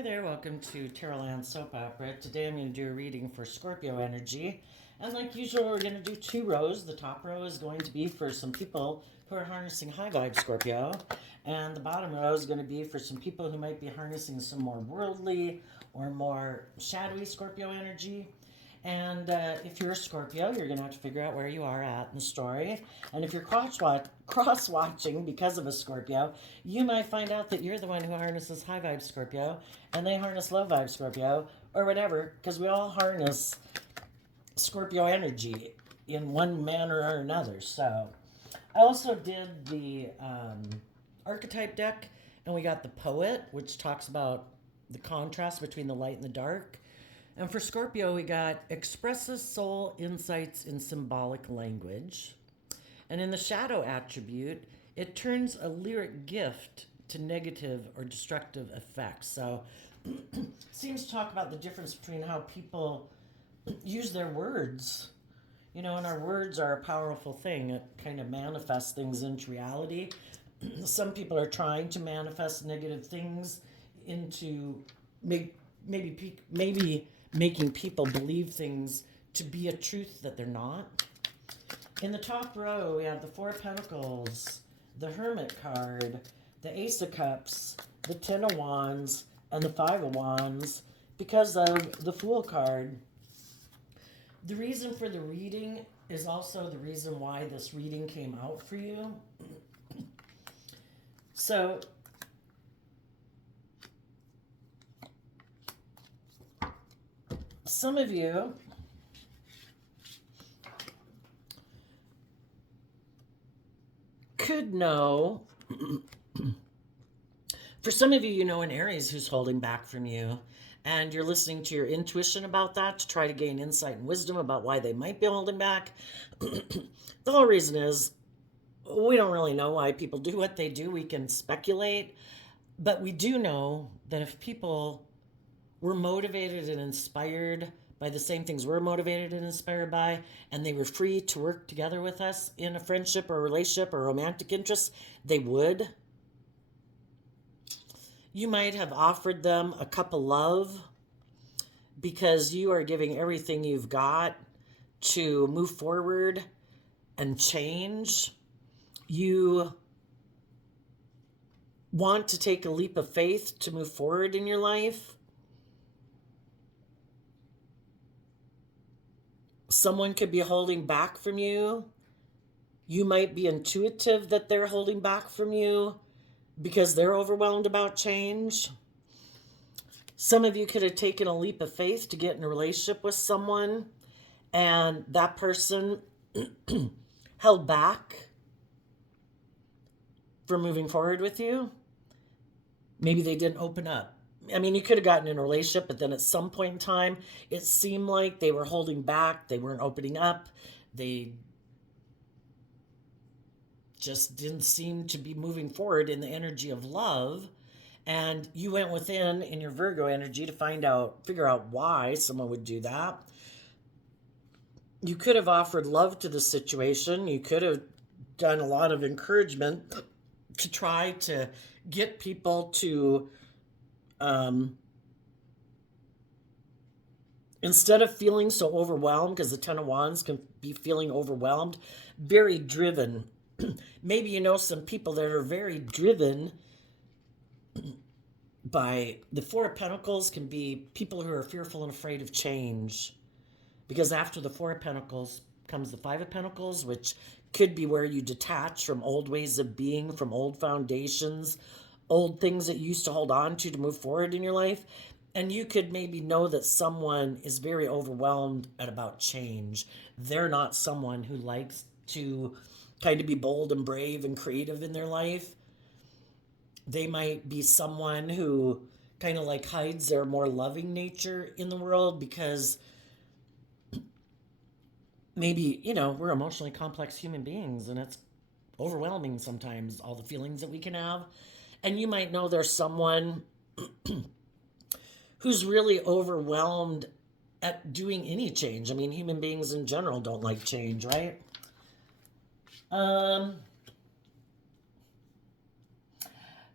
Hi there, welcome to Terrorland Soap Opera. Today I'm going to do a reading for Scorpio energy. And like usual, we're going to do two rows. The top row is going to be for some people who are harnessing high vibe Scorpio. And the bottom row is going to be for some people who might be harnessing some more worldly or more shadowy Scorpio energy. And if you're a Scorpio, you're going to have to figure out where you are at in the story. And if you're cross-watching because of a Scorpio, you might find out that you're the one who harnesses high vibe Scorpio and they harness low vibe Scorpio or whatever, because we all harness Scorpio energy in one manner or another. So I also did the archetype deck, and we got the poet, which talks about the contrast between the light and the dark. And for Scorpio, we got expresses soul insights in symbolic language. And in the shadow attribute, it turns a lyric gift to negative or destructive effects. So seems to talk about the difference between how people use their words. You know, and our words are a powerful thing. It kind of manifests things into reality. Some people are trying to manifest negative things into maybe making people believe things to be a truth that they're not. In the top row, we have the Four of Pentacles, the Hermit card, the Ace of Cups, the Ten of Wands, and the Five of Wands because of the Fool card. The reason for the reading is also the reason why this reading came out for you. So, some of you could know, for some of you, you know an Aries who's holding back from you, and you're listening to your intuition about that to try to gain insight and wisdom about why they might be holding back. The whole reason is we don't really know why people do what they do. We can speculate, but we do know that if people were motivated and inspired by the same things we're motivated and inspired by, and they were free to work together with us in a friendship or a relationship or romantic interest, they would. You might have offered them a cup of love because you are giving everything you've got to move forward and change. You want to take a leap of faith to move forward in your life. Someone could be holding back from you. You might be intuitive that they're holding back from you because they're overwhelmed about change. Some of you could have taken a leap of faith to get in a relationship with someone, and that person held back from moving forward with you. Maybe they didn't open up. I mean, you could have gotten in a relationship, but then at some point in time, it seemed like they were holding back. They weren't opening up. They just didn't seem to be moving forward in the energy of love. And you went within in your Virgo energy to figure out why someone would do that. You could have offered love to the situation. You could have done a lot of encouragement to try to get people to instead of feeling so overwhelmed, because the Ten of Wands can be feeling overwhelmed, very driven. Maybe you know some people that are very driven by the Four of Pentacles. Can be people who are fearful and afraid of change, because after the Four of Pentacles comes the Five of Pentacles, which could be where you detach from old ways of being, from old foundations, old things that you used to hold on to move forward in your life. And you could maybe know that someone is very overwhelmed about change. They're not someone who likes to kind of be bold and brave and creative in their life. They might be someone who kind of like hides their more loving nature in the world because maybe, you know, we're emotionally complex human beings and it's overwhelming sometimes, all the feelings that we can have. And you might know there's someone who's really overwhelmed at doing any change. I mean, human beings in general don't like change, right?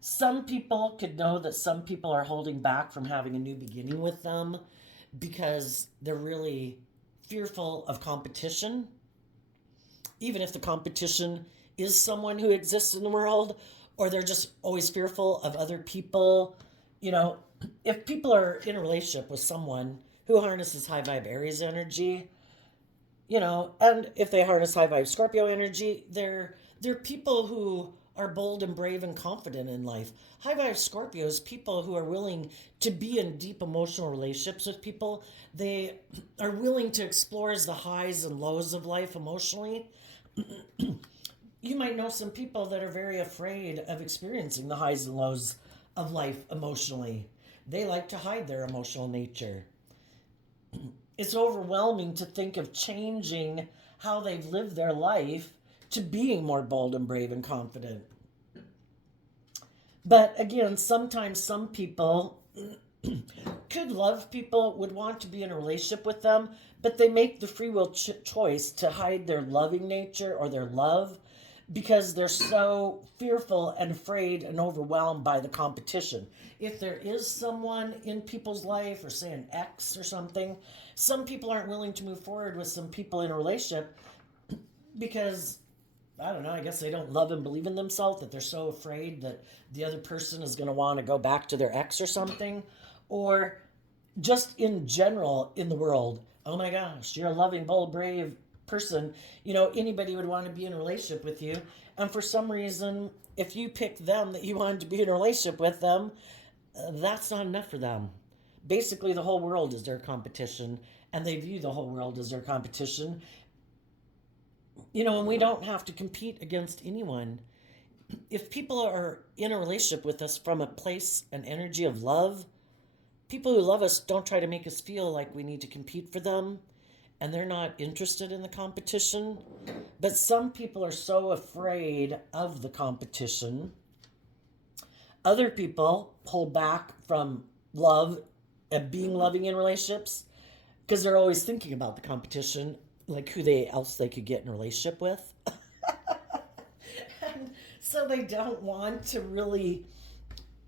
Some people could know that some people are holding back from having a new beginning with them because they're really fearful of competition, even if the competition is someone who exists in the world, or they're just always fearful of other people. You know, if people are in a relationship with someone who harnesses high vibe Aries energy, and if they harness high vibe Scorpio energy, they're people who are bold and brave and confident in life. High vibe Scorpios, people who are willing to be in deep emotional relationships with people. They are willing to explore the highs and lows of life emotionally. You might know some people that are very afraid of experiencing the highs and lows of life emotionally. They like to hide their emotional nature. It's overwhelming to think of changing how they've lived their life to being more bold and brave and confident. But again, sometimes some people could love people, would want to be in a relationship with them, but they make the free will choice to hide their loving nature or their love because they're so fearful and afraid and overwhelmed by the competition. If there is someone in people's life, or say an ex or something, some people aren't willing to move forward with some people in a relationship because, I don't know, I guess they don't love and believe in themselves, that they're so afraid that the other person is going to want to go back to their ex or something. Or just in general in the world, oh my gosh, you're a loving, bold, brave person. Anybody would want to be in a relationship with you. And for some reason, if you pick them that you wanted to be in a relationship with them, that's not enough for them. Basically, the whole world is their competition, and they view the whole world as their competition. And we don't have to compete against anyone. If people are in a relationship with us from a place and energy of love, people who love us don't try to make us feel like we need to compete for them, and they're not interested in the competition. But some people are so afraid of the competition. Other people hold back from love and being loving in relationships because they're always thinking about the competition, like who else they could get in a relationship with. And so they don't want to really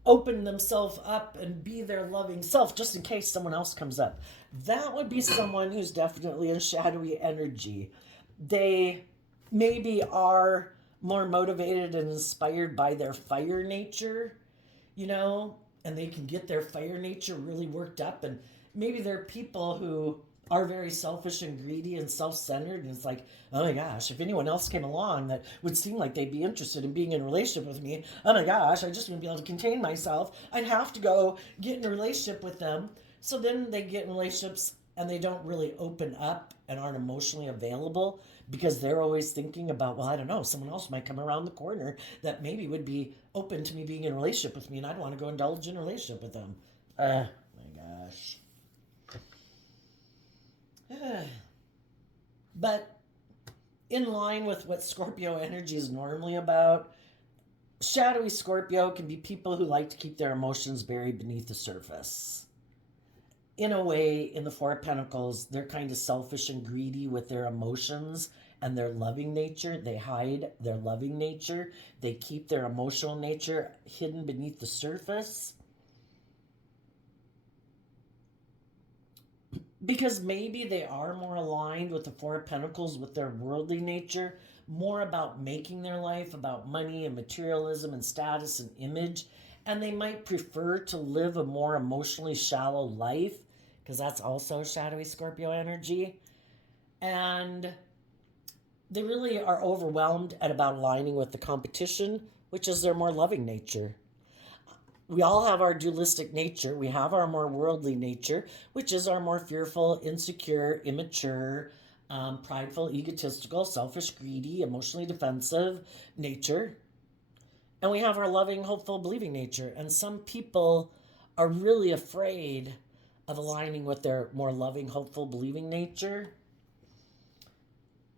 open themselves up and be their loving self just in case someone else comes up. That would be someone who's definitely in shadowy energy. They maybe are more motivated and inspired by their fire nature, and they can get their fire nature really worked up. And maybe they're people who are very selfish and greedy and self-centered, and it's like, oh my gosh, if anyone else came along that would seem like they'd be interested in being in a relationship with me, oh my gosh, I just wouldn't be able to contain myself. I'd have to go get in a relationship with them. So then they get in relationships and they don't really open up and aren't emotionally available because they're always thinking about, well, I don't know, someone else might come around the corner that maybe would be open to me being in a relationship with me, and I'd want to go indulge in a relationship with them. My gosh. But in line with what Scorpio energy is normally about, shadowy Scorpio can be people who like to keep their emotions buried beneath the surface. In a way, in the Four of Pentacles, they're kind of selfish and greedy with their emotions and their loving nature. They hide their loving nature. They keep their emotional nature hidden beneath the surface. Because maybe they are more aligned with the Four of Pentacles with their worldly nature, more about making their life, about money and materialism and status and image. And they might prefer to live a more emotionally shallow life, because that's also shadowy Scorpio energy. And they really are overwhelmed at about aligning with the competition, which is their more loving nature. We all have our dualistic nature. We have our more worldly nature, which is our more fearful, insecure, immature, prideful, egotistical, selfish, greedy, emotionally defensive nature. And we have our loving, hopeful, believing nature. And some people are really afraid of aligning with their more loving, hopeful, believing nature.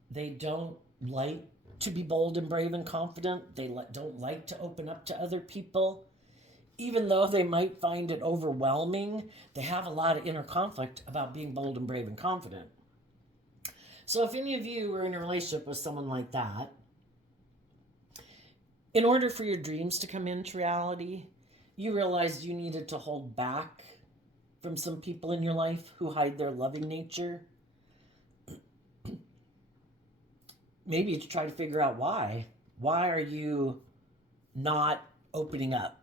They don't like to be bold and brave and confident. They don't like to open up to other people. Even though they might find it overwhelming, they have a lot of inner conflict about being bold and brave and confident. So if any of you were in a relationship with someone like that, In order for your dreams to come into reality, you realized you needed to hold back from some people in your life who hide their loving nature. Maybe to try to figure out why. Why are you not opening up?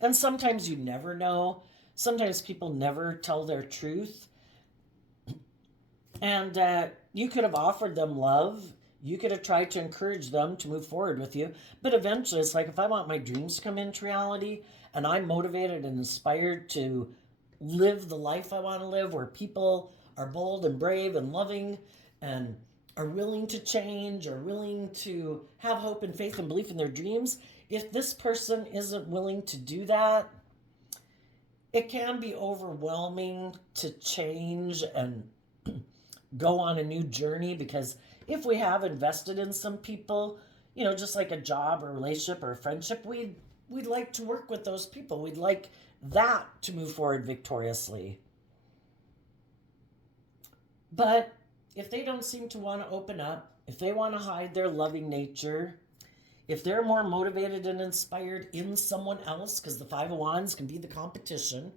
And sometimes you never know. Sometimes people never tell their truth. And you could have offered them love. You could have tried to encourage them to move forward with you. But eventually, it's like if I want my dreams to come into reality and I'm motivated and inspired to live the life I want to live, where people are bold and brave and loving and are willing to change, are willing to have hope and faith and belief in their dreams, if this person isn't willing to do that, it can be overwhelming to change and go on a new journey, because if we have invested in some people, just like a job or a relationship or a friendship, we'd like to work with those people. We'd like that to move forward victoriously. But if they don't seem to want to open up, if they want to hide their loving nature, if they're more motivated and inspired in someone else, because the Five of Wands can be the competition,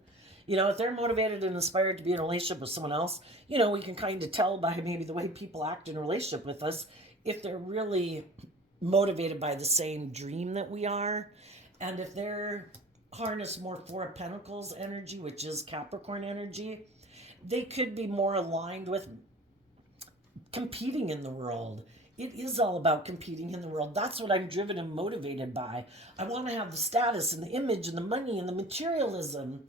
if they're motivated and inspired to be in a relationship with someone else, we can kind of tell by maybe the way people act in a relationship with us if they're really motivated by the same dream that we are. And if they're harness more Four of Pentacles energy, which is Capricorn energy, they could be more aligned with competing in the world. It is all about competing in the world. That's what I'm driven and motivated by. I want to have the status and the image and the money and the materialism.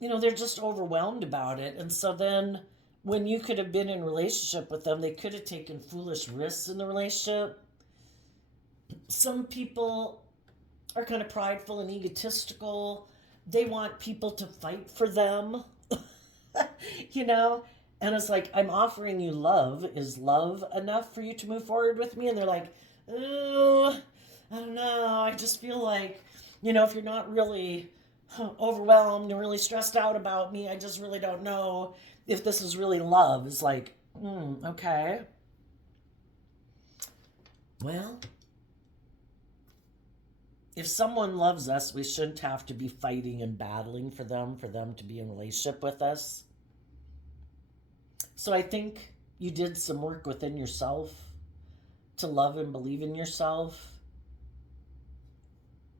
They're just overwhelmed about it. And so then when you could have been in a relationship with them, they could have taken foolish risks in the relationship. Some people are kind of prideful and egotistical. They want people to fight for them, And it's like, I'm offering you love. Is love enough for you to move forward with me? And they're like, oh, I don't know. I just feel like, if you're not really overwhelmed and really stressed out about me, I just really don't know if this is really love. It's like, okay. Well, if someone loves us, we shouldn't have to be fighting and battling for them to be in a relationship with us. So I think you did some work within yourself to love and believe in yourself,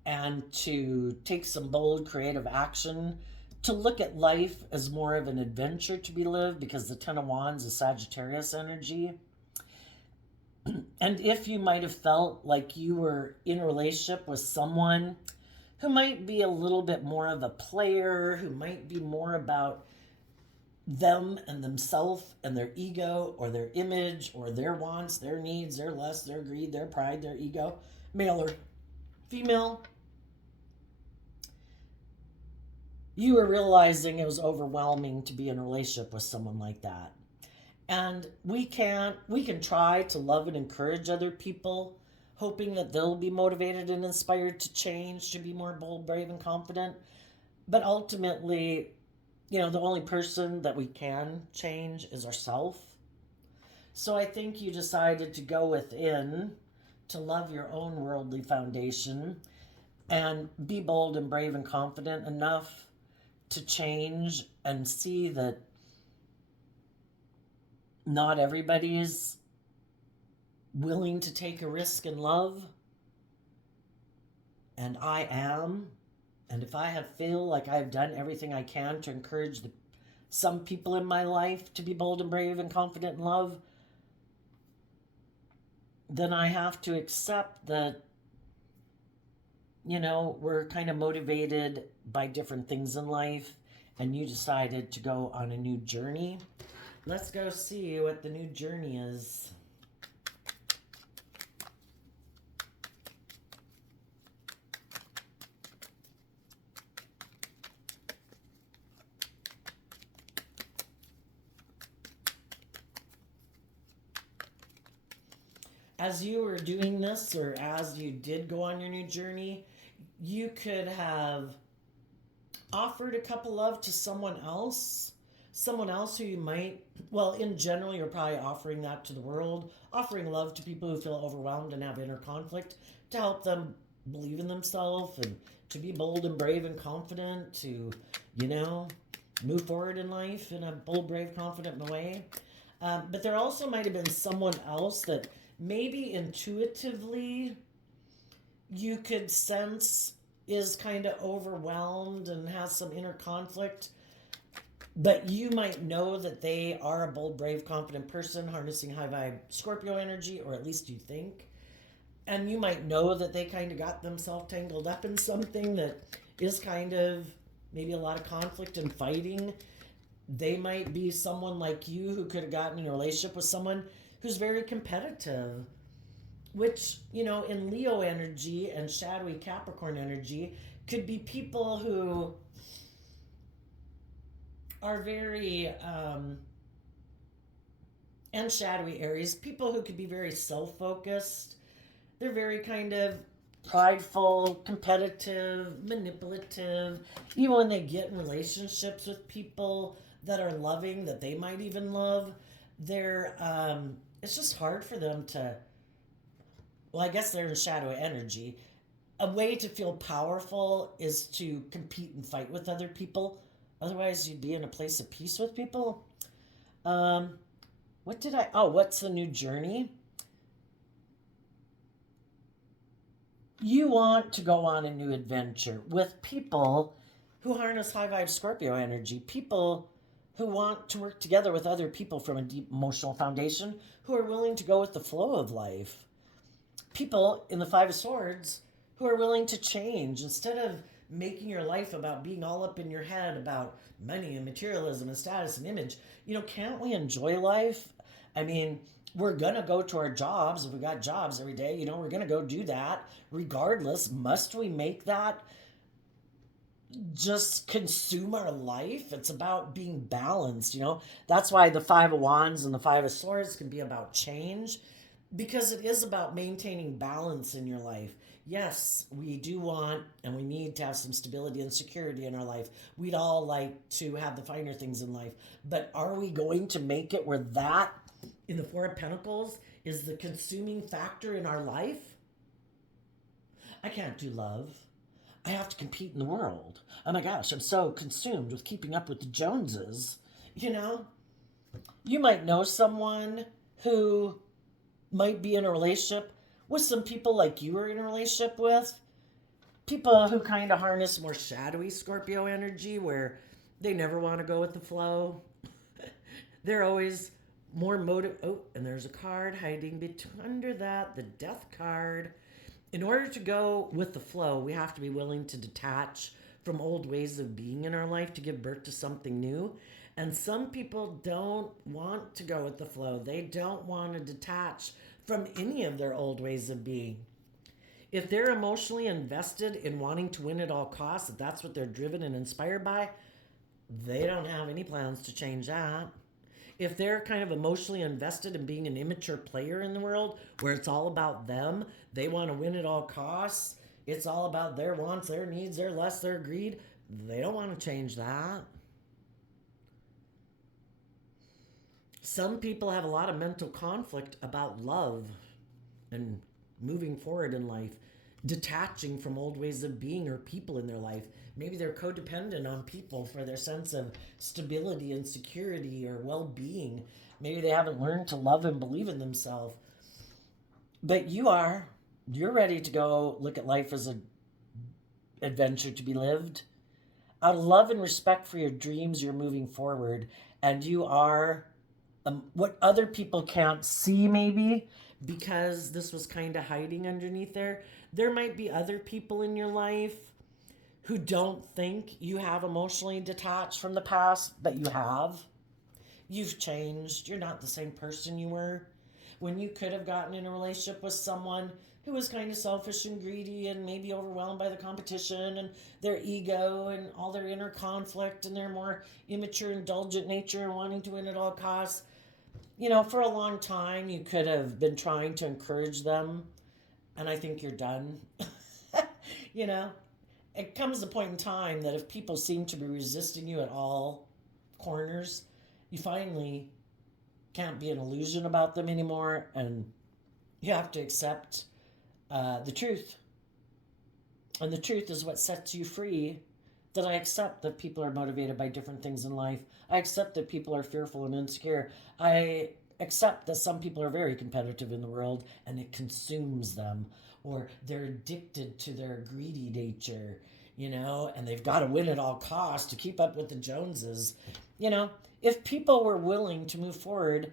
and to take some bold, creative action, to look at life as more of an adventure to be lived, because the Ten of Wands is Sagittarius energy. And if you might have felt like you were in a relationship with someone who might be a little bit more of a player, who might be more about them and themselves and their ego or their image or their wants, their needs, their lust, their greed, their pride, their ego, male or female, you were realizing it was overwhelming to be in a relationship with someone like that. And we can try to love and encourage other people, hoping that they'll be motivated and inspired to change, to be more bold, brave, and confident. But ultimately, the only person that we can change is ourselves. So I think you decided to go within, to love your own worldly foundation, and be bold and brave and confident enough to change and see that not everybody is willing to take a risk in love. And I am. And if I feel like I've done everything I can to encourage some people in my life to be bold and brave and confident in love, then I have to accept that, we're kind of motivated by different things in life, and you decided to go on a new journey. Let's go see what the new journey is. As you were doing this, or as you did go on your new journey, you could have offered a cup of love to someone else. someone else who you might, well, in general, you're probably offering that to the world, offering love to people who feel overwhelmed and have inner conflict to help them believe in themselves and to be bold and brave and confident, to, you know, move forward in life in a bold, brave, confident way. But there also might have been someone else that maybe intuitively you could sense is kind of overwhelmed and has some inner conflict, but you might know that they are a bold, brave, confident person harnessing high vibe Scorpio energy, or at least you think. And you might know that they kind of got themselves tangled up in something that is kind of maybe a lot of conflict and fighting. They might be someone like you who could have gotten in a relationship with someone who's very competitive, which, you know, in Leo energy and shadowy Capricorn energy could be people who are very, and shadowy Aries, people who could be very self focused. They're very kind of prideful, competitive, manipulative. Even when they get in relationships with people that are loving, that they might even love, they're, it's just hard for them to, well, I guess they're in shadow energy. A way to feel powerful is to compete and fight with other people. Otherwise, you'd be in a place of peace with people. Um, what did I? Oh, what's the new journey? You want to go on a new adventure with people who harness high vibe Scorpio energy, people who want to work together with other people from a deep emotional foundation, who are willing to go with the flow of life. People in the Five of Swords who are willing to change instead of making your life about being all up in your head about money and materialism and status and image. You know, can't we enjoy life? I mean, we're gonna go to our jobs. If we got jobs every day, you know, we're gonna go do that regardless. Must we make that just consume our life? It's about being balanced, you know. That's why the Five of Wands and the Five of Swords can be about change, because it is about maintaining balance in your life. Yes, we do want and we need to have some stability and security in our life. We'd all like to have the finer things in life. But are we going to make it where that, in the Four of Pentacles, is the consuming factor in our life? I can't do love. I have to compete in the world. Oh my gosh, I'm so consumed with keeping up with the Joneses. You know, you might know someone who might be in a relationship with some people like you were in a relationship with. People who kind of harness more shadowy Scorpio energy where they never want to go with the flow. They're always more motive. Oh, and there's a card hiding under that, the Death card. In order to go with the flow, we have to be willing to detach from old ways of being in our life to give birth to something new. And some people don't want to go with the flow. They don't want to detach from any of their old ways of being. If they're emotionally invested in wanting to win at all costs, if that's what they're driven and inspired by, they don't have any plans to change that. If they're kind of emotionally invested in being an immature player in the world where it's all about them, they want to win at all costs, it's all about their wants, their needs, their lusts, their greed, they don't want to change that. Some people have a lot of mental conflict about love and moving forward in life, detaching from old ways of being or people in their life. Maybe they're codependent on people for their sense of stability and security or well being. Maybe they haven't learned to love and believe in themselves. But you are. You're ready to go look at life as an adventure to be lived. Out of love and respect for your dreams, you're moving forward. And you are what other people can't see, maybe, because this was kind of hiding underneath there. There might be other people in your life who don't think you have emotionally detached from the past, but you have. You've changed. You're not the same person you were. When you could have gotten in a relationship with someone who was kind of selfish and greedy and maybe overwhelmed by the competition and their ego and all their inner conflict and their more immature, indulgent nature and wanting to win at all costs. You know, for a long time, you could have been trying to encourage them, and I think you're done. You know, it comes a point in time that if people seem to be resisting you at all corners, you finally can't be an illusion about them anymore, and you have to accept the truth. And the truth is what sets you free. That I accept that people are motivated by different things in life. I accept that people are fearful and insecure. I accept that some people are very competitive in the world and it consumes them, or they're addicted to their greedy nature, and they've got to win at all costs to keep up with the Joneses. If people were willing to move forward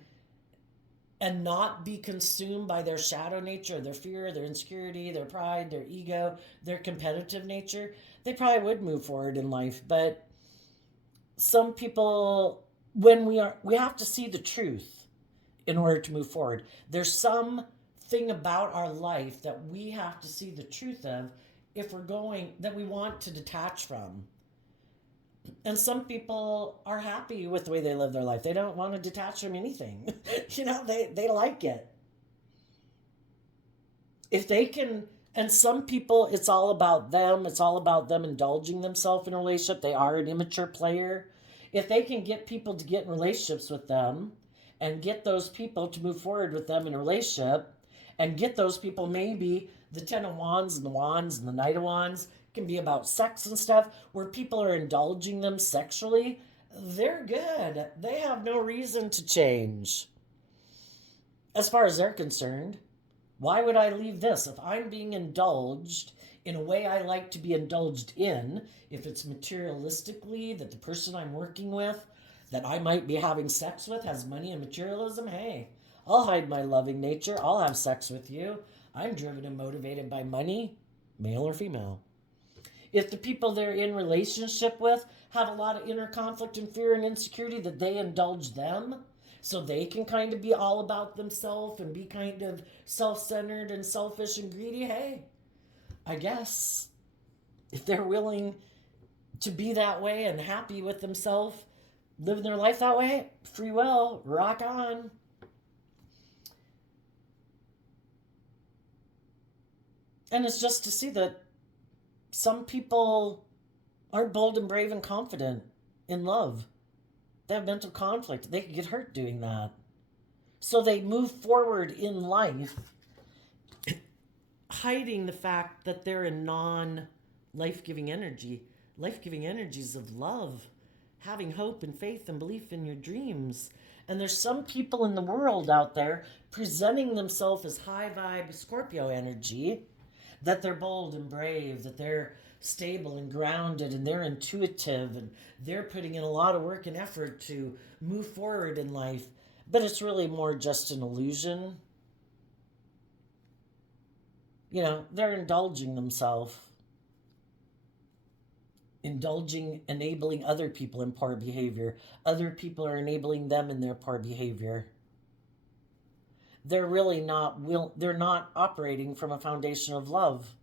and not be consumed by their shadow nature, their fear, their insecurity, their pride, their ego, their competitive nature, they probably would move forward in life. But some people, when we have to see the truth in order to move forward. There's some thing about our life that we have to see the truth of if we're going, that we want to detach from. And some people are happy with the way they live their life. They don't want to detach from anything. They like it. If they can, and some people, it's all about them. It's all about them indulging themselves in a relationship. They are an immature player. If they can get people to get in relationships with them and get those people to move forward with them in a relationship and get those people, maybe the 10 of Wands and the Wands and the Knight of Wands, can be about sex and stuff, where people are indulging them sexually, they're good. They have no reason to change. As far as they're concerned, why would I leave this? If I'm being indulged in a way I like to be indulged in, if it's materialistically, that the person I'm working with, that I might be having sex with, has money and materialism, hey, I'll hide my loving nature. I'll have sex with you. I'm driven and motivated by money, male or female. If the people they're in relationship with have a lot of inner conflict and fear and insecurity, that they indulge them so they can kind of be all about themselves and be kind of self-centered and selfish and greedy, hey, I guess if they're willing to be that way and happy with themselves, living their life that way, free will, rock on. And it's just to see that some people aren't bold and brave and confident in love. They have mental conflict. They could get hurt doing that. So they move forward in life, hiding the fact that they're a non-life-giving energy. Life-giving energies of love, having hope and faith and belief in your dreams. And there's some people in the world out there presenting themselves as high-vibe Scorpio energy, that they're bold and brave, that they're stable and grounded, and they're intuitive, and they're putting in a lot of work and effort to move forward in life. But it's really more just an illusion. They're indulging themselves. Enabling other people in poor behavior. Other people are enabling them in their poor behavior. They're really they're not operating from a foundation of love.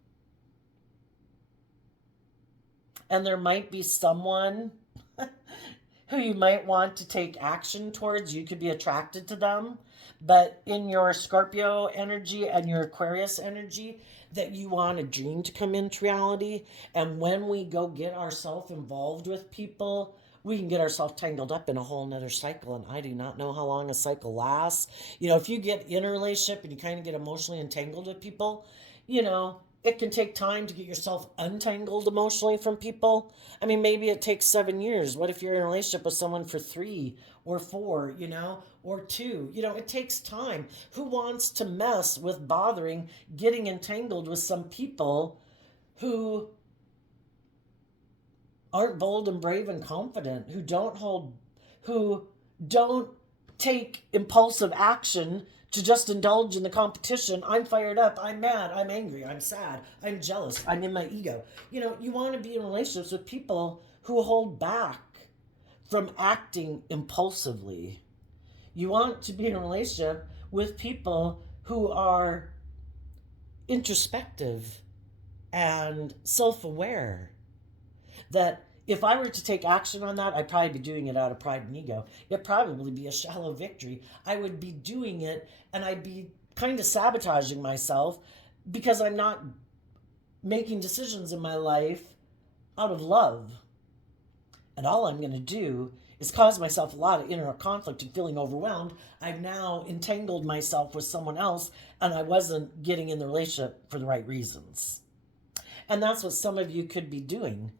And there might be someone who you might want to take action towards. You could be attracted to them, but in your Scorpio energy and your Aquarius energy, that you want a dream to come into reality. And when we go get ourselves involved with people, we can get ourselves tangled up in a whole nother cycle. And I do not know how long a cycle lasts. If you get in a relationship and you kind of get emotionally entangled with people, it can take time to get yourself untangled emotionally from people. I mean, maybe it takes 7 years. What if you're in a relationship with someone for 3 or 4, or 2? It takes time. Who wants to mess with bothering getting entangled with some people who aren't bold and brave and confident, who don't take impulsive action to just indulge in the competition? I'm fired up, I'm mad, I'm angry, I'm sad, I'm jealous, I'm in my ego. You want to be in relationships with people who hold back from acting impulsively. You want to be in a relationship with people who are introspective and self-aware. That if I were to take action on that, I'd probably be doing it out of pride and ego. It'd probably be a shallow victory. I would be doing it and I'd be kind of sabotaging myself because I'm not making decisions in my life out of love. And all I'm going to do It's caused myself a lot of inner conflict and feeling overwhelmed. I've now entangled myself with someone else, and I wasn't getting in the relationship for the right reasons. And that's what some of you could be doing.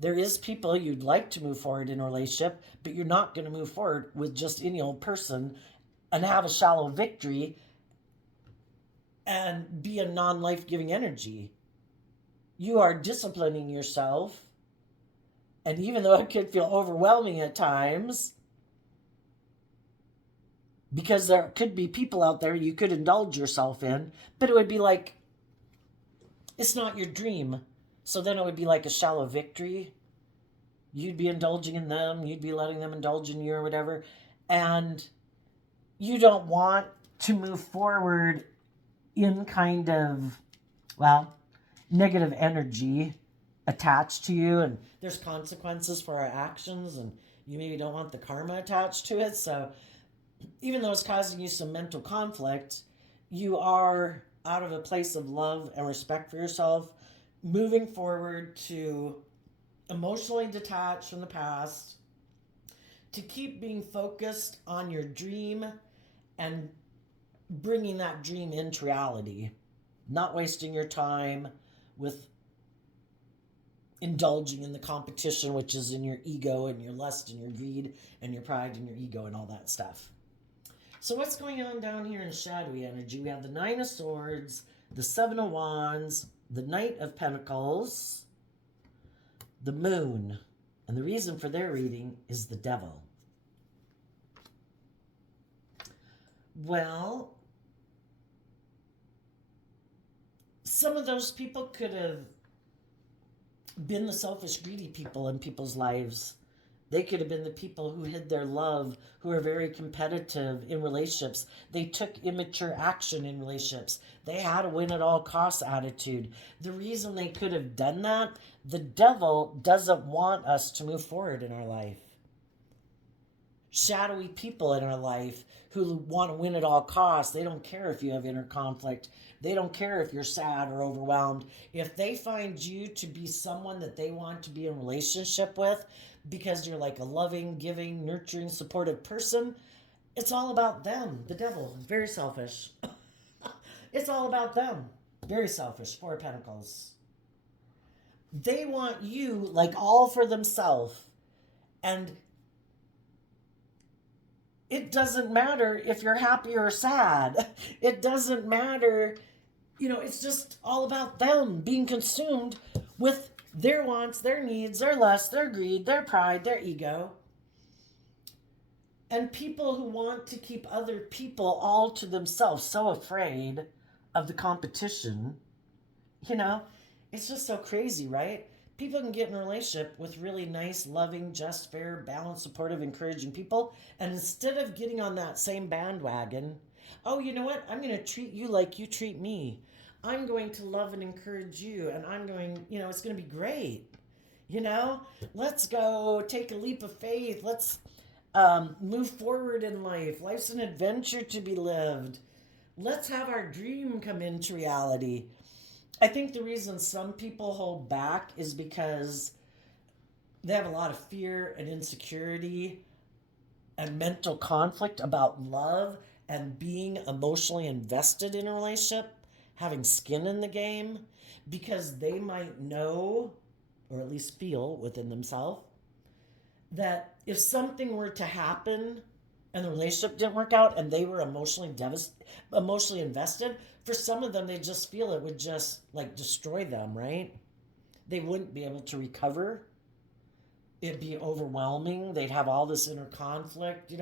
There is people you'd like to move forward in a relationship, but you're not going to move forward with just any old person and have a shallow victory and be a non-life-giving energy. You are disciplining yourself, and even though it could feel overwhelming at times, because there could be people out there you could indulge yourself in, but it would be like, it's not your dream. So then it would be like a shallow victory. You'd be indulging in them, you'd be letting them indulge in you or whatever, and you don't want to move forward in kind of, well, negative energy attached to you, and there's consequences for our actions, and you maybe don't want the karma attached to it. So even though it's causing you some mental conflict, you are out of a place of love and respect for yourself, moving forward to emotionally detach from the past, to keep being focused on your dream and bringing that dream into reality, not wasting your time with indulging in the competition, which is in your ego and your lust and your greed and your pride and your ego and all that stuff. So what's going on down here in shadowy energy? We have the Nine of Swords, the Seven of Wands, the Knight of Pentacles, the Moon. And the reason for their reading is the Devil. Well, some of those people could have been the selfish, greedy people in people's lives. They could have been the people who hid their love, who are very competitive in relationships. They took immature action in relationships. They had a win at all costs attitude. The reason they could have done that, the devil doesn't want us to move forward in our life. Shadowy people in our life who want to win at all costs, they don't care if you have inner conflict. They don't care if you're sad or overwhelmed. If they find you to be someone that they want to be in a relationship with, because you're like a loving, giving, nurturing, supportive person, it's all about them. The devil, very selfish. It's all about them. Very selfish. Four of Pentacles. They want you like all for themselves. And it doesn't matter if you're happy or sad. It doesn't matter. It's just all about them being consumed with their wants, their needs, their lust, their greed, their pride, their ego. And people who want to keep other people all to themselves, so afraid of the competition. It's just so crazy, right? People can get in a relationship with really nice, loving, just, fair, balanced, supportive, encouraging people. And instead of getting on that same bandwagon, oh, you know what? I'm going to treat you like you treat me. I'm going to love and encourage you. And I'm going, it's going to be great. Let's go take a leap of faith. Let's move forward in life. Life's an adventure to be lived. Let's have our dream come into reality. I think the reason some people hold back is because they have a lot of fear and insecurity and mental conflict about love and being emotionally invested in a relationship, having skin in the game, because they might know, or at least feel within themselves, that if something were to happen and the relationship didn't work out and they were emotionally invested, for some of them, they just feel it would just like destroy them, right? They wouldn't be able to recover. It'd be overwhelming. They'd have all this inner conflict,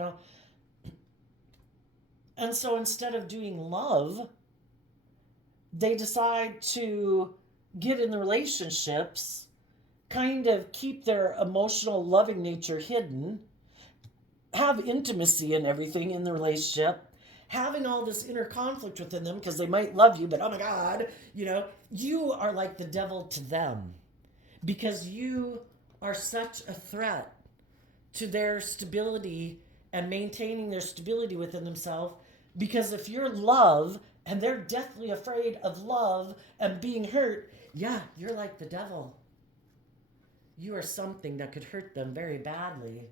And so instead of doing love, they decide to get in the relationships, kind of keep their emotional, loving nature hidden, have intimacy and everything in the relationship, having all this inner conflict within them because they might love you, but oh my God, you are like the devil to them because you are such a threat to their stability and maintaining their stability within themselves. Because if you're love and they're deathly afraid of love and being hurt, yeah, you're like the devil. You are something that could hurt them very badly.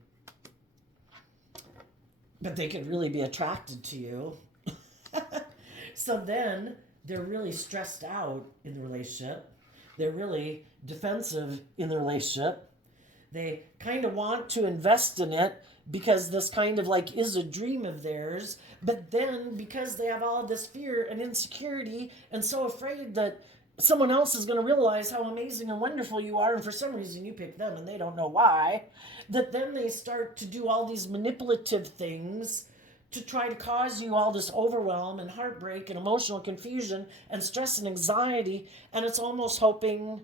but they could really be attracted to you. So then they're really stressed out in the relationship. They're really defensive in the relationship. They kind of want to invest in it because this kind of like is a dream of theirs. But then because they have all of this fear and insecurity and so afraid that someone else is going to realize how amazing and wonderful you are, and for some reason you pick them and they don't know why, that then they start to do all these manipulative things to try to cause you all this overwhelm and heartbreak and emotional confusion and stress and anxiety. And it's almost hoping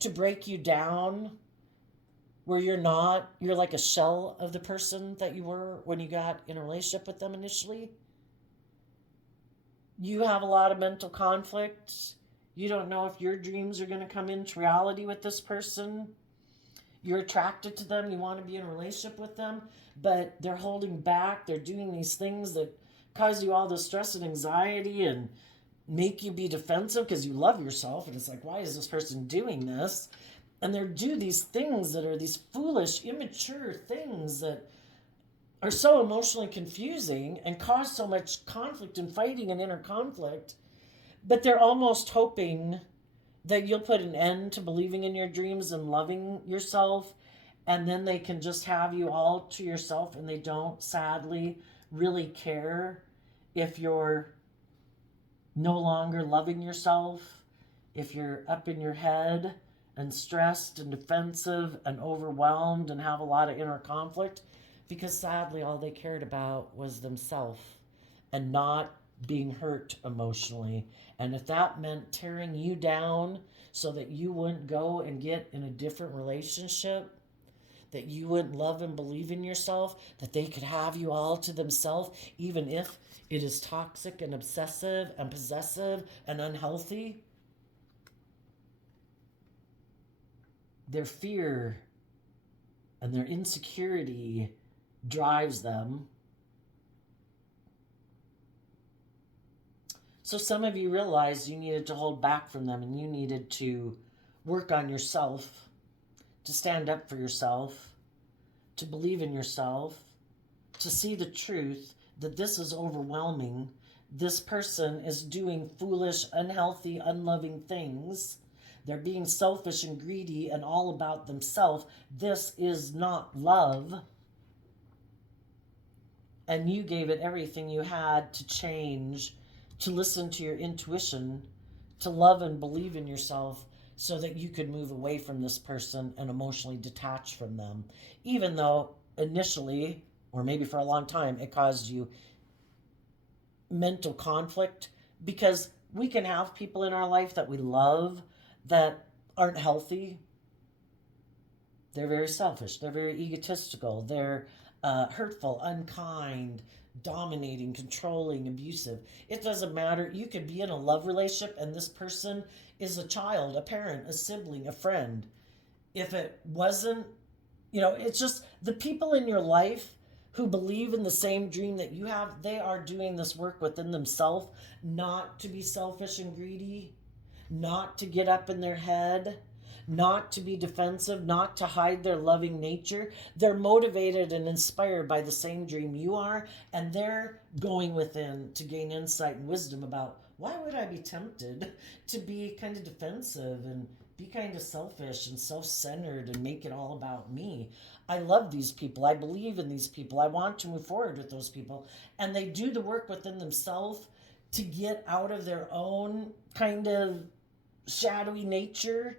to break you down where you're like a shell of the person that you were when you got in a relationship with them initially. You have a lot of mental conflict. You don't know if your dreams are going to come into reality with this person. You're attracted to them. You want to be in a relationship with them, but they're holding back. They're doing these things that cause you all this stress and anxiety and make you be defensive because you love yourself. And it's like, why is this person doing this? And they do these things that are these foolish, immature things that are so emotionally confusing and cause so much conflict and fighting and inner conflict. But they're almost hoping that you'll put an end to believing in your dreams and loving yourself, and then they can just have you all to yourself, and they don't sadly really care if you're no longer loving yourself, if you're up in your head and stressed and defensive and overwhelmed and have a lot of inner conflict, because sadly all they cared about was themselves and not being hurt emotionally. And if that meant tearing you down so that you wouldn't go and get in a different relationship, that you wouldn't love and believe in yourself, that they could have you all to themselves, even if it is toxic and obsessive and possessive and unhealthy, their fear and their insecurity drives them. So some of you realized you needed to hold back from them, and you needed to work on yourself, to stand up for yourself, to believe in yourself, to see the truth that this is overwhelming. This person is doing foolish, unhealthy, unloving things. They're being selfish and greedy and all about themselves. This is not love. And you gave it everything you had to change, to listen to your intuition, to love and believe in yourself so that you could move away from this person and emotionally detach from them. Even though initially, or maybe for a long time, it caused you mental conflict, because we can have people in our life that we love that aren't healthy. They're very selfish. They're very egotistical. They're hurtful, unkind, dominating, controlling, abusive. It doesn't matter. You could be in a love relationship and this person is a child, a parent, a sibling, a friend. If it wasn't, it's just the people in your life who believe in the same dream that you have, they are doing this work within themselves, not to be selfish and greedy, not to get up in their head, not to be defensive, not to hide their loving nature. They're motivated and inspired by the same dream you are, and they're going within to gain insight and wisdom about, why would I be tempted to be kind of defensive and be kind of selfish and self-centered and make it all about me? I love these people. I believe in these people. I want to move forward with those people. And they do the work within themselves to get out of their own kind of shadowy nature,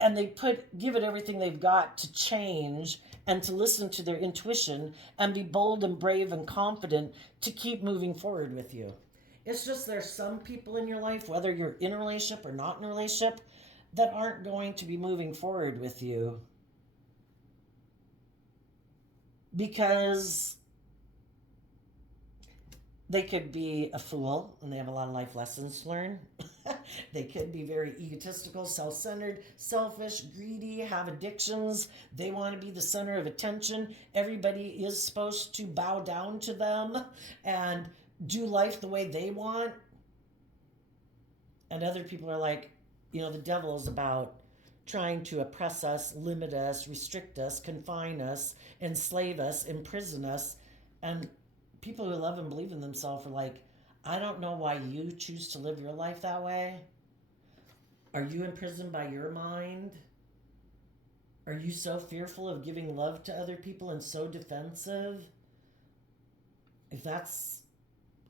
and they give it everything they've got to change and to listen to their intuition and be bold and brave and confident to keep moving forward with you. It's just there's some people in your life, whether you're in a relationship or not in a relationship, that aren't going to be moving forward with you because they could be a fool and they have a lot of life lessons to learn. They could be very egotistical, self-centered, selfish, greedy, have addictions. They want to be the center of attention. Everybody is supposed to bow down to them and do life the way they want. And other people are like, the devil is about trying to oppress us, limit us, restrict us, confine us, enslave us, imprison us. And people who love and believe in themselves are like, I don't know why you choose to live your life that way. Are you imprisoned by your mind? Are you so fearful of giving love to other people and so defensive? If that's,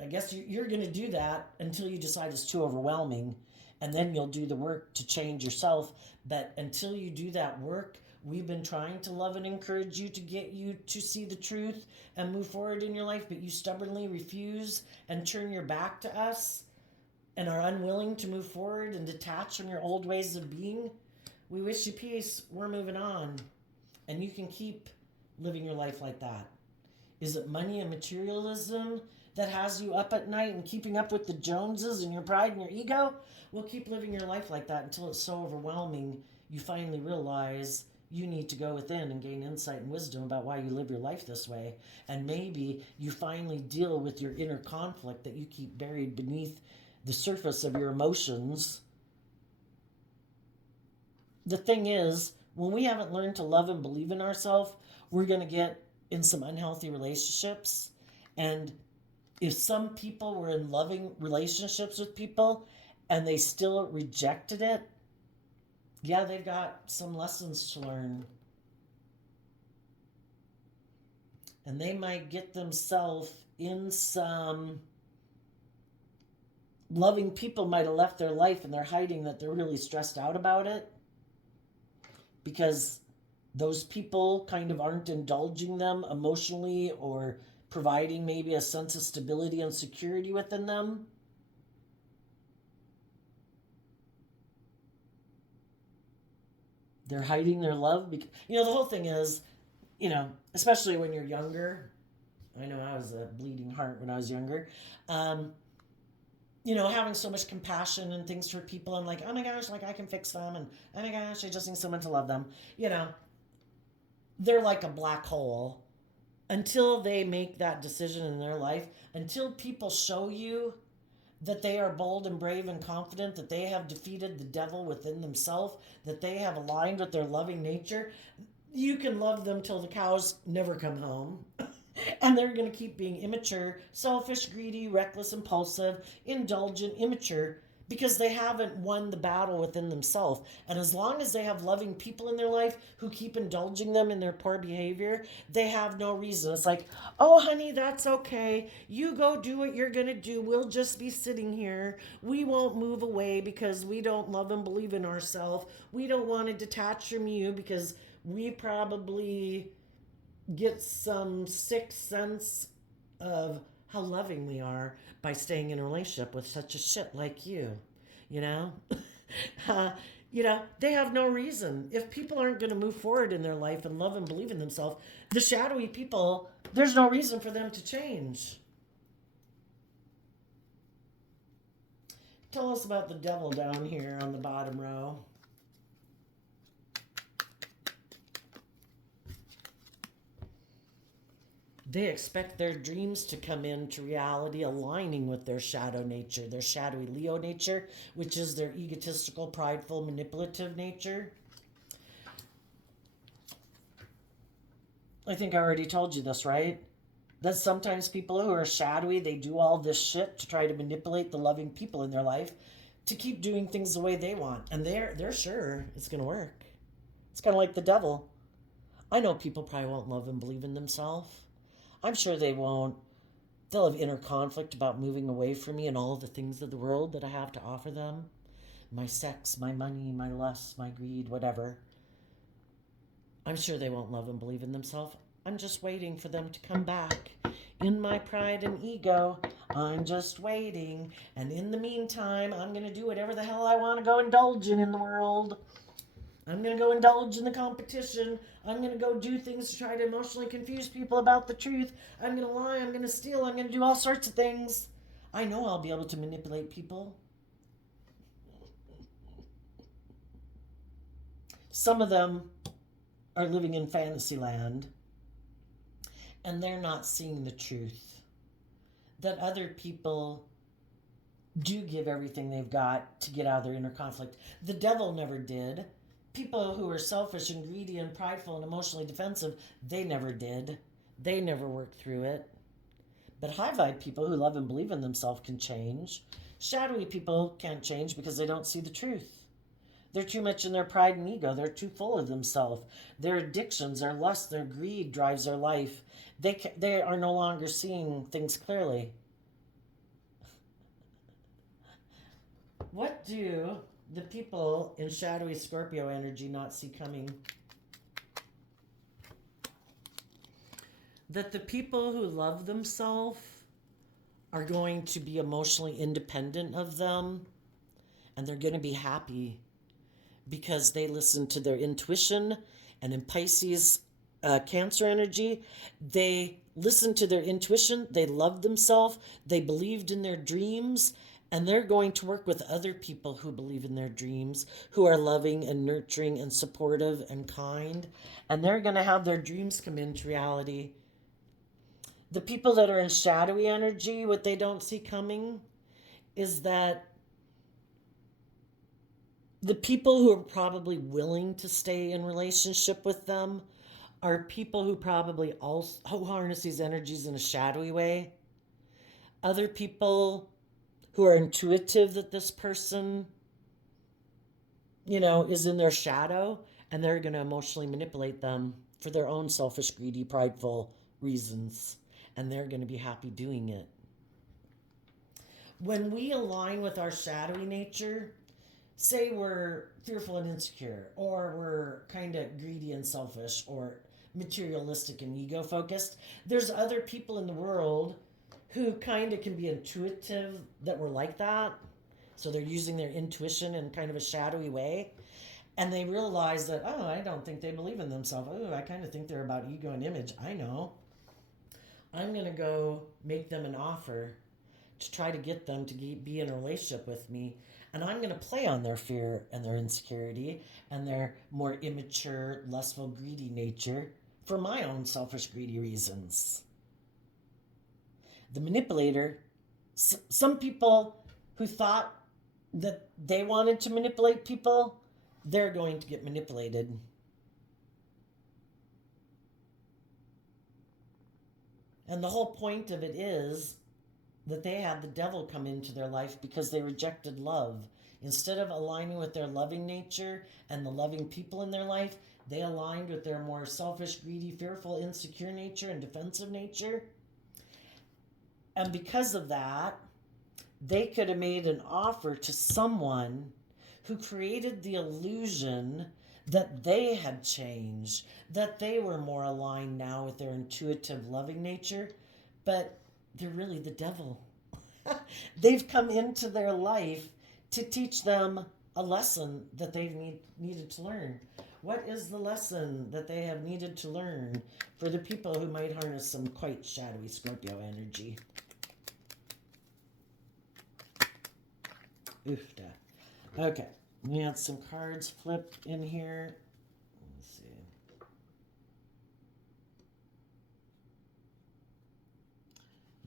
I guess you're going to do that until you decide it's too overwhelming. And then you'll do the work to change yourself. But until you do that work, we've been trying to love and encourage you to get you to see the truth and move forward in your life, but you stubbornly refuse and turn your back to us and are unwilling to move forward and detach from your old ways of being. We wish you peace. We're moving on. And you can keep living your life like that. Is it money and materialism that has you up at night and keeping up with the Joneses and your pride and your ego? Well, keep living your life like that until it's so overwhelming you finally realize you need to go within and gain insight and wisdom about why you live your life this way. And maybe you finally deal with your inner conflict that you keep buried beneath the surface of your emotions. The thing is, when we haven't learned to love and believe in ourselves, we're going to get in some unhealthy relationships. And if some people were in loving relationships with people and they still rejected it, yeah, they've got some lessons to learn. And they might get themselves in some loving people might have left their life and they're hiding that they're really stressed out about it because those people kind of aren't indulging them emotionally or providing maybe a sense of stability and security within them. They're hiding their love because, the whole thing is, especially when you're younger. I know I was a bleeding heart when I was younger. Having so much compassion and things for people and like, oh my gosh, like I can fix them and oh my gosh, I just need someone to love them. They're like a black hole until they make that decision in their life, until people show you that they are bold and brave and confident, that they have defeated the devil within themselves, that they have aligned with their loving nature. You can love them till the cows never come home. And they're going to keep being immature, selfish, greedy, reckless, impulsive, indulgent, immature, because they haven't won the battle within themselves. And as long as they have loving people in their life who keep indulging them in their poor behavior, they have no reason. It's like, oh, honey, that's okay. You go do what you're going to do. We'll just be sitting here. We won't move away because we don't love and believe in ourselves. We don't want to detach from you because we probably get some sixth sense of how loving we are by staying in a relationship with such a shit like you, you know? They have no reason. If people aren't going to move forward in their life and love and believe in themselves, the shadowy people, there's no reason for them to change. Tell us about the devil down here on the bottom row. They expect their dreams to come into reality aligning with their shadow nature, their shadowy Leo nature, which is their egotistical, prideful, manipulative nature. I think I already told you this, right? That sometimes people who are shadowy, they do all this shit to try to manipulate the loving people in their life to keep doing things the way they want. And they're sure it's going to work. It's kind of like the devil. I know people probably won't love and believe in themselves. I'm sure they won't. They'll have inner conflict about moving away from me and all the things of the world that I have to offer them. My sex, my money, my lust, my greed, whatever. I'm sure they won't love and believe in themselves. I'm just waiting for them to come back. In my pride and ego, I'm just waiting. And in the meantime, I'm going to do whatever the hell I want to go indulge in the world. I'm going to go indulge in the competition. I'm going to go do things to try to emotionally confuse people about the truth. I'm going to lie. I'm going to steal. I'm going to do all sorts of things. I know I'll be able to manipulate people. Some of them are living in fantasy land, and they're not seeing the truth. That other people do give everything they've got to get out of their inner conflict. The devil never did. People who are selfish and greedy and prideful and emotionally defensive, they never did. They never worked through it. But high vibe people who love and believe in themselves can change. Shadowy people can't change because they don't see the truth. They're too much in their pride and ego. They're too full of themselves. Their addictions, their lust, their greed drives their life. They are no longer seeing things clearly. What do the people in shadowy Scorpio energy not see coming? That the people who love themselves are going to be emotionally independent of them, and they're going to be happy because they listen to their intuition. And in Pisces Cancer energy, they listen to their intuition, they love themselves, they believed in their dreams, and they're going to work with other people who believe in their dreams, who are loving and nurturing and supportive and kind, and they're going to have their dreams come into reality. The people that are in shadowy energy, what they don't see coming is that the people who are probably willing to stay in relationship with them are people who probably also harness these energies in a shadowy way. Other people who are intuitive that this person, is in their shadow, and they're going to emotionally manipulate them for their own selfish, greedy, prideful reasons. And they're going to be happy doing it. When we align with our shadowy nature, say we're fearful and insecure, or we're kind of greedy and selfish, or materialistic and ego focused, there's other people in the world who kind of can be intuitive that we're like that. So they're using their intuition in kind of a shadowy way. And they realize that, oh, I don't think they believe in themselves. Oh, I kind of think they're about ego and image. I know. I'm going to go make them an offer to try to get them to be in a relationship with me. And I'm going to play on their fear and their insecurity and their more immature, lustful, greedy nature for my own selfish, greedy reasons. The manipulator, some people who thought that they wanted to manipulate people, they're going to get manipulated. And the whole point of it is that they had the devil come into their life because they rejected love. Instead of aligning with their loving nature and the loving people in their life, they aligned with their more selfish, greedy, fearful, insecure nature and defensive nature. And because of that, they could have made an offer to someone who created the illusion that they had changed, that they were more aligned now with their intuitive, loving nature, but they're really the devil. They've come into their life to teach them a lesson that they've needed to learn. What is the lesson that they have needed to learn for the people who might harness some quite shadowy Scorpio energy? Oofda. Okay, we had some cards flipped in here. Let's see.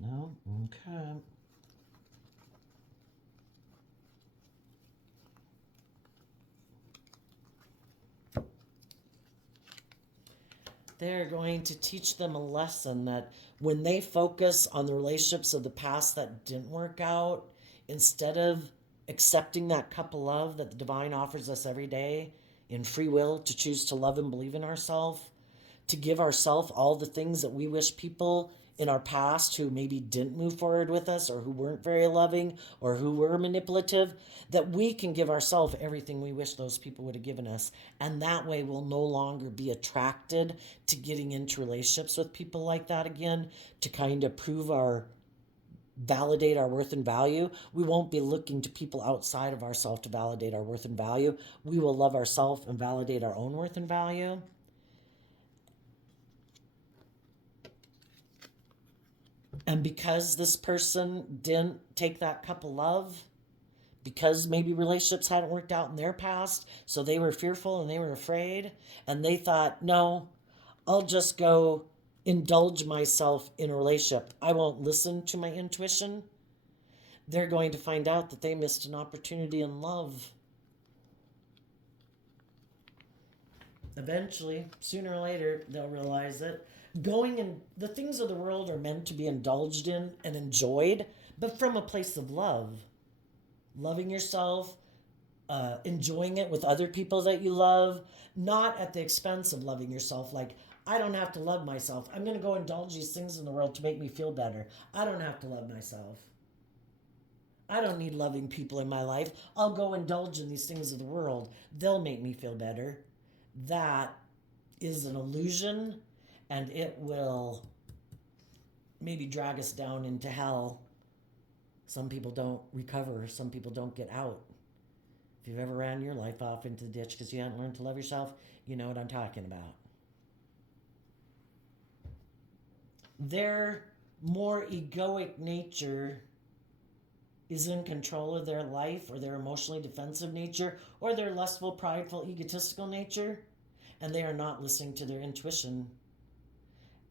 No? Okay. They're going to teach them a lesson that when they focus on the relationships of the past that didn't work out, instead of accepting that cup of love that the divine offers us every day in free will to choose to love and believe in ourselves, to give ourselves all the things that we wish people in our past who maybe didn't move forward with us or who weren't very loving or who were manipulative, that we can give ourselves everything we wish those people would have given us. And that way we'll no longer be attracted to getting into relationships with people like that again, to kind of validate our worth and value. We won't be looking to people outside of ourselves to validate our worth and value. We will love ourselves and validate our own worth and value. And because this person didn't take that cup of love, because maybe relationships hadn't worked out in their past, so they were fearful and they were afraid, and they thought, no, I'll just go indulge myself in a relationship. I won't listen to my intuition. They're going to find out that they missed an opportunity in love. Eventually, sooner or later, they'll realize it. Going in, the things of the world are meant to be indulged in and enjoyed, but from a place of love. Loving yourself, enjoying it with other people that you love, not at the expense of loving yourself. Like, I don't have to love myself. I'm going to go indulge these things in the world to make me feel better. I don't have to love myself. I don't need loving people in my life. I'll go indulge in these things of the world. They'll make me feel better. That is an illusion, and it will maybe drag us down into hell. Some people don't recover. Some people don't get out. If you've ever ran your life off into the ditch because you haven't learned to love yourself, you know what I'm talking about. Their more egoic nature is in control of their life, or their emotionally defensive nature, or their lustful, prideful, egotistical nature, and they are not listening to their intuition.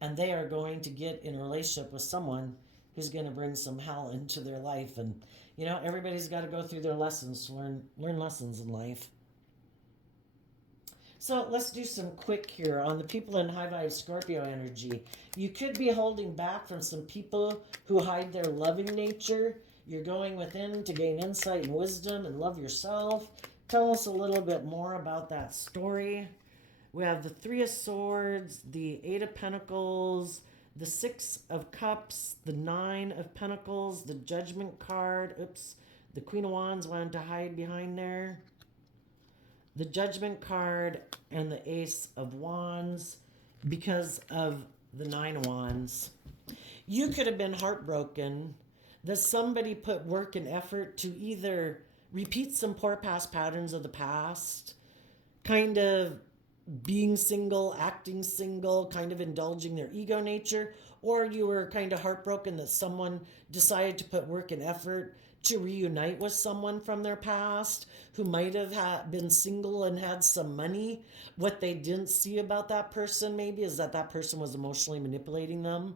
And they are going to get in a relationship with someone who's going to bring some hell into their life. And, you know, everybody's got to go through their lessons to learn lessons in life. So let's do some quick here on the people in high vibe Scorpio energy. You could be holding back from some people who hide their loving nature. You're going within to gain insight and wisdom and love yourself. Tell us a little bit more about that story. We have the Three of Swords, the Eight of Pentacles, the Six of Cups, the Nine of Pentacles, the Judgment card. Oops, the Queen of Wands wanted to hide behind there. The Judgment card and the Ace of Wands because of the Nine of Wands. You could have been heartbroken that somebody put work and effort to either repeat some poor past patterns of the past, kind of being single, acting single, kind of indulging their ego nature, or you were kind of heartbroken that someone decided to put work and effort to reunite with someone from their past who might have been single and had some money. What they didn't see about that person maybe is that that person was emotionally manipulating them.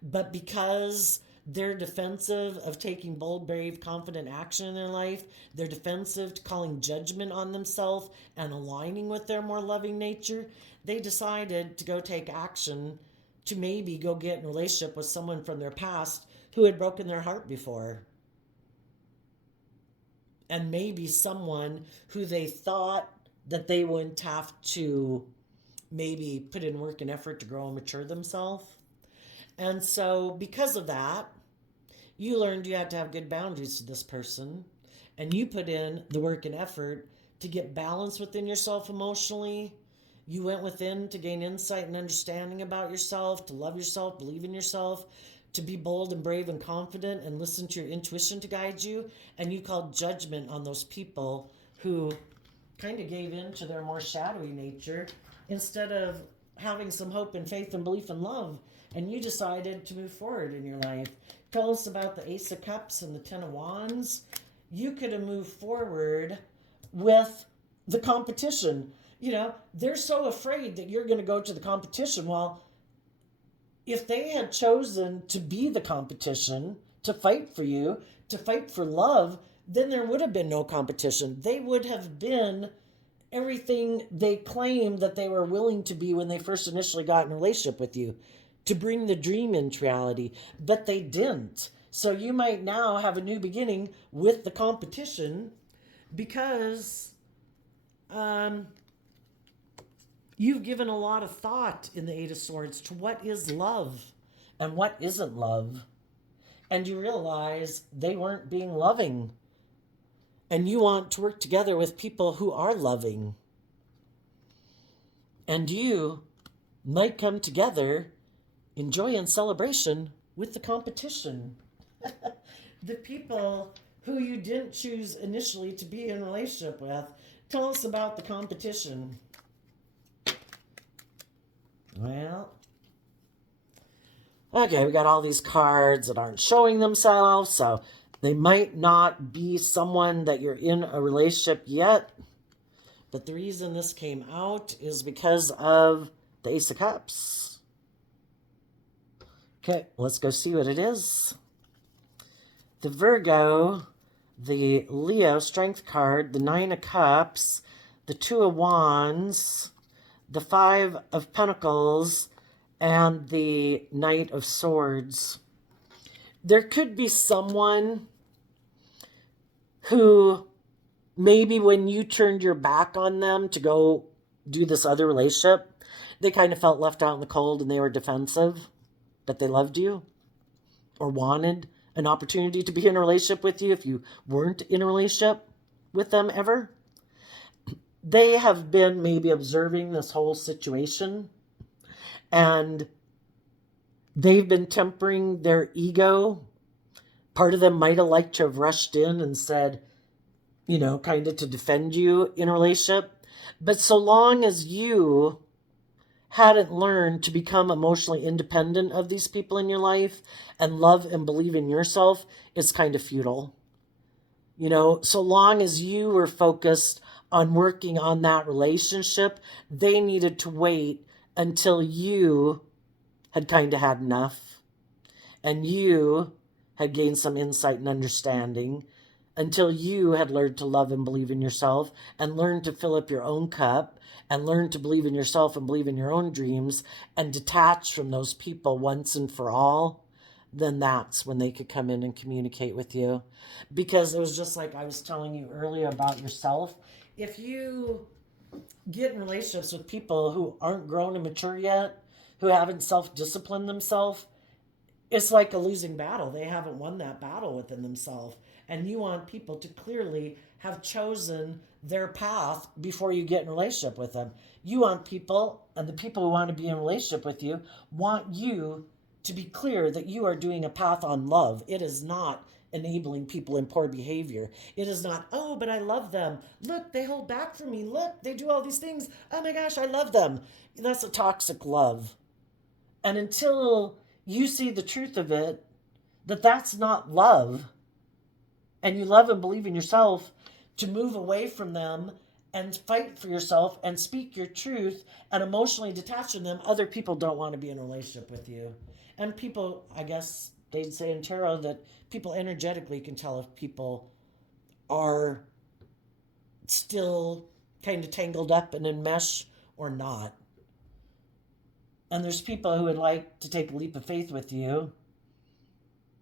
But because they're defensive of taking bold, brave, confident action in their life, they're defensive to calling judgment on themselves and aligning with their more loving nature, they decided to go take action to maybe go get in a relationship with someone from their past who had broken their heart before. And maybe someone who they thought that they wouldn't have to maybe put in work and effort to grow and mature themselves. And so because of that, you learned you had to have good boundaries to this person. And you put in the work and effort to get balance within yourself emotionally. You went within to gain insight and understanding about yourself, to love yourself, believe in yourself, to be bold and brave and confident and listen to your intuition to guide you. And you called judgment on those people who kind of gave in to their more shadowy nature instead of having some hope and faith and belief and love. And you decided to move forward in your life. Tell us about the Ace of Cups and the Ten of Wands. You could have moved forward with the competition. You know, they're so afraid that you're going to go to the competition. Well, if they had chosen to be the competition, to fight for you, to fight for love, then there would have been no competition. They would have been everything they claimed that they were willing to be when they first initially got in a relationship with you, to bring the dream into reality, but they didn't. So you might now have a new beginning with the competition because you've given a lot of thought in the Eight of Swords to what is love and what isn't love. And you realize they weren't being loving. And you want to work together with people who are loving. And you might come together in joy and celebration with the competition. The people who you didn't choose initially to be in a relationship with. Tell us about the competition. Well, okay, we got all these cards that aren't showing themselves, so they might not be someone that you're in a relationship yet. But the reason this came out is because of the Ace of Cups. Okay, let's go see what it is. The Virgo, the Leo Strength card, the Nine of Cups, the Two of Wands, the Five of Pentacles, and the Knight of Swords. There could be someone who maybe when you turned your back on them to go do this other relationship, they kind of felt left out in the cold and they were defensive, but they loved you or wanted an opportunity to be in a relationship with you if you weren't in a relationship with them ever. They have been maybe observing this whole situation, and they've been tempering their ego. Part of them might have liked to have rushed in and said, kind of to defend you in a relationship. But so long as you hadn't learned to become emotionally independent of these people in your life and love and believe in yourself, it's kind of futile. So long as you were focused on working on that relationship, they needed to wait until you had kind of had enough and you had gained some insight and understanding, until you had learned to love and believe in yourself and learned to fill up your own cup and learn to believe in yourself and believe in your own dreams and detach from those people once and for all. Then that's when they could come in and communicate with you. Because it was just like I was telling you earlier about yourself. If you get in relationships with people who aren't grown and mature yet, who haven't self-disciplined themselves, it's like a losing battle. They haven't won that battle within themselves. And you want people to clearly have chosen their path before you get in a relationship with them. You want people, and the people who want to be in a relationship with you, want you to be clear that you are doing a path on love. It is not enabling people in poor behavior. It is not, oh, but I love them. Look, they hold back from me. Look, they do all these things. Oh my gosh, I love them. That's a toxic love. And until you see the truth of it, that that's not love, and you love and believe in yourself, to move away from them and fight for yourself and speak your truth and emotionally detach from them, other people don't want to be in a relationship with you. And people, I guess they'd say in tarot that people energetically can tell if people are still kind of tangled up and in mesh or not. And there's people who would like to take a leap of faith with you,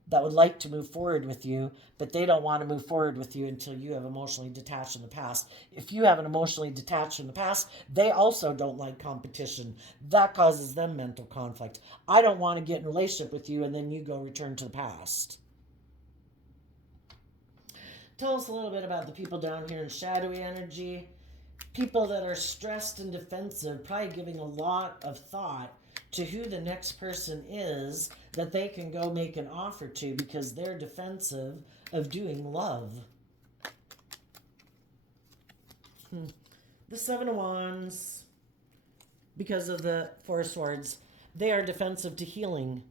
that would like to move forward with you, but they don't want to move forward with you until you have emotionally detached in the past. If you haven't emotionally detached in the past, they also don't like competition. That causes them mental conflict. I don't want to get in a relationship with you and then you go return to the past. Tell us a little bit about the people down here in shadowy energy. People that are stressed and defensive, probably giving a lot of thought to who the next person is that they can go make an offer to because they're defensive of doing love. The Seven of Wands, because of the Four of Swords, they are defensive to healing.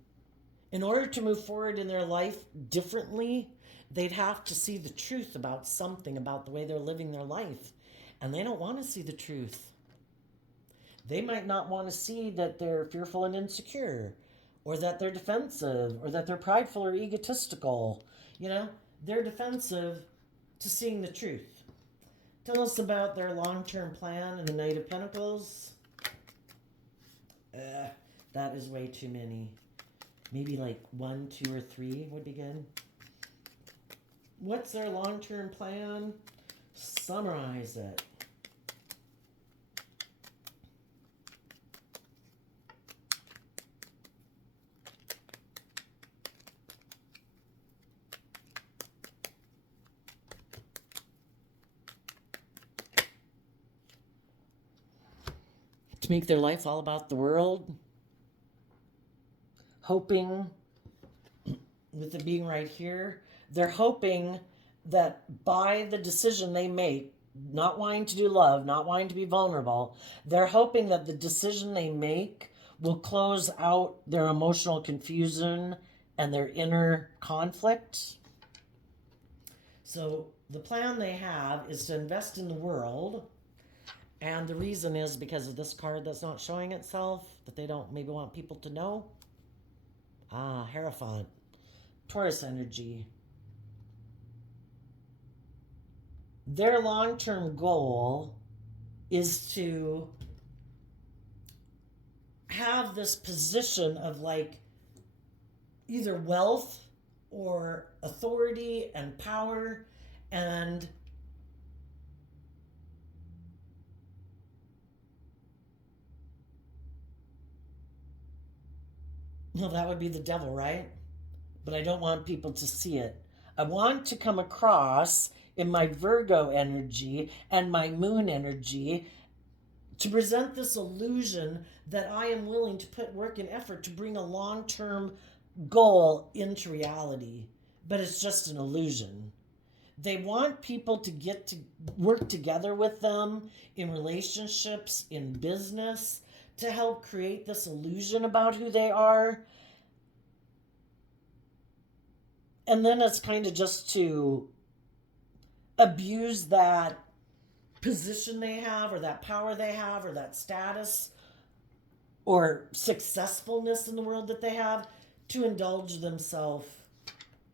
In order to move forward in their life differently, they'd have to see the truth about something, about the way they're living their life. And they don't want to see the truth. They might not want to see that they're fearful and insecure, or that they're defensive, or that they're prideful or egotistical. They're defensive to seeing the truth. Tell us about their long-term plan in the Knight of Pentacles. That is way too many. Maybe like 1, 2, or 3 would be good. What's their long-term plan? Summarize it. To make their life all about the world. Hoping, with it being right here, they're hoping that by the decision they make, not wanting to do love, not wanting to be vulnerable, they're hoping that the decision they make will close out their emotional confusion and their inner conflict. So the plan they have is to invest in the world. And the reason is because of this card that's not showing itself, that they don't maybe want people to know. Hierophant. Taurus energy. Their long-term goal is to have this position of like either wealth or authority and power, and well, that would be the devil, right? But I don't want people to see it. I want to come across in my Virgo energy and my moon energy to present this illusion that I am willing to put work and effort to bring a long term goal into reality. But it's just an illusion. They want people to get to work together with them in relationships, in business, to help create this illusion about who they are. And then it's kind of just to abuse that position they have, or that power they have, or that status or successfulness in the world that they have, to indulge themselves,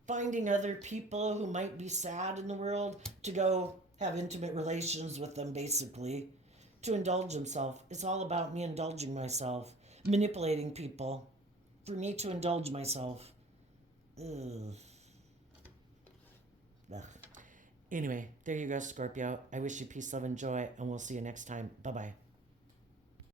finding other people who might be sad in the world to go have intimate relations with them, basically, to indulge himself. It's all about me indulging myself, manipulating people for me to indulge myself. Ugh. Ugh. Anyway, there you go, Scorpio. I wish you peace, love, and joy, and we'll see you next time. Bye-bye.